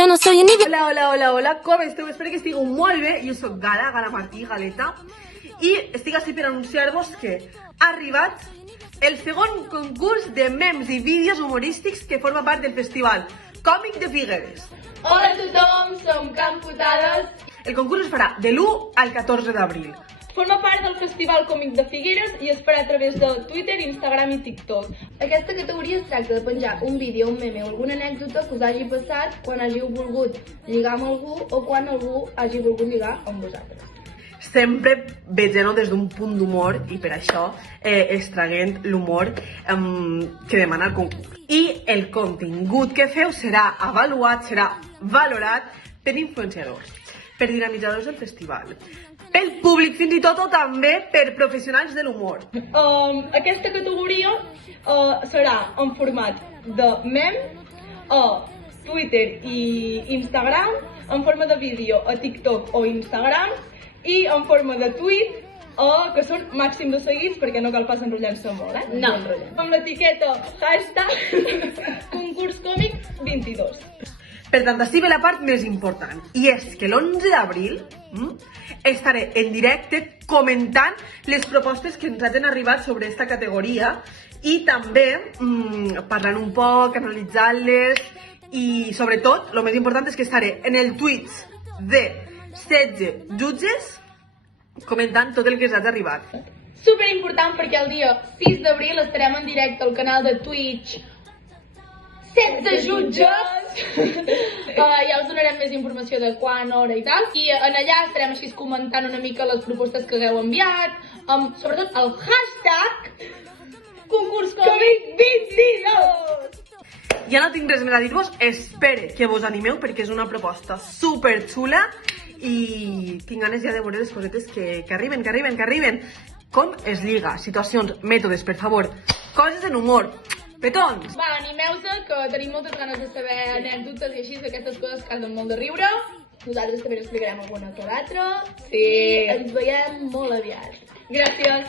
Yo no soy ni... Hola, com esteu? Espero que estigueu molt bé. Jo soc Gala Martí, Galeta, i estic així per anunciar-vos que ha arribat el segon concurs de memes i vídeos humorístics que forma part del festival Còmic de Figueres. Hola a tothom, som Camp Putades. El concurs es farà de l'1 al 14 d'abril. Forma part del Festival Còmic de Figueres i es farà a través de Twitter, Instagram i TikTok. Aquesta categoria es tracta de penjar un vídeo, un meme o alguna anècdota que us hagi passat quan hàgiu volgut lligar amb algú o quan algú hagi volgut lligar amb vosaltres. Sempre vegem-ho des d'un punt d'humor i per això extraguent l'humor que demana el concurs. I el contingut que feu serà avaluat, serà valorat per influenciadors, per dinamitzadors del festival, pel públic fins i tot o també per professionals de l'humor. Aquesta categoria serà en format de meme a Twitter i Instagram, en forma de vídeo a TikTok o Instagram i en forma de tweet que són màxim de seguits perquè no cal pas enrotllar-se molt, No. Amb l'etiqueta #concurscòmic22. Per tant, així ve la part més important, i és que l'11 d'abril estaré en directe comentant les propostes que ens hagin arribat sobre aquesta categoria i també parlant un poc, analitzant-les i sobretot, el més important és que estaré en el Twitch de 16 jutges comentant tot el que ens hagi arribat. Super important perquè el dia 6 d'abril estarem en directe al canal de Twitch 16 jutges. Ja us donarem més informació de quan, hora i tal. I en allà estarem així comentant una mica les propostes que hagueu enviat, sobretot el hashtag concurscòmic22. Ja no tinc res més a dir-vos, espero que vos animeu perquè és una proposta super xula i tinc ganes ja de veure les cosetes que arriben. Com es lliga, situacions, mètodes, per favor, coses en humor. Petons! Va, animeu-se, que tenim moltes ganes de saber anècdotes i així d'aquestes coses que han molt de riure. Nosaltres també us explicarem alguna que l'altra. Sí. Ens veiem molt aviat. Gràcies.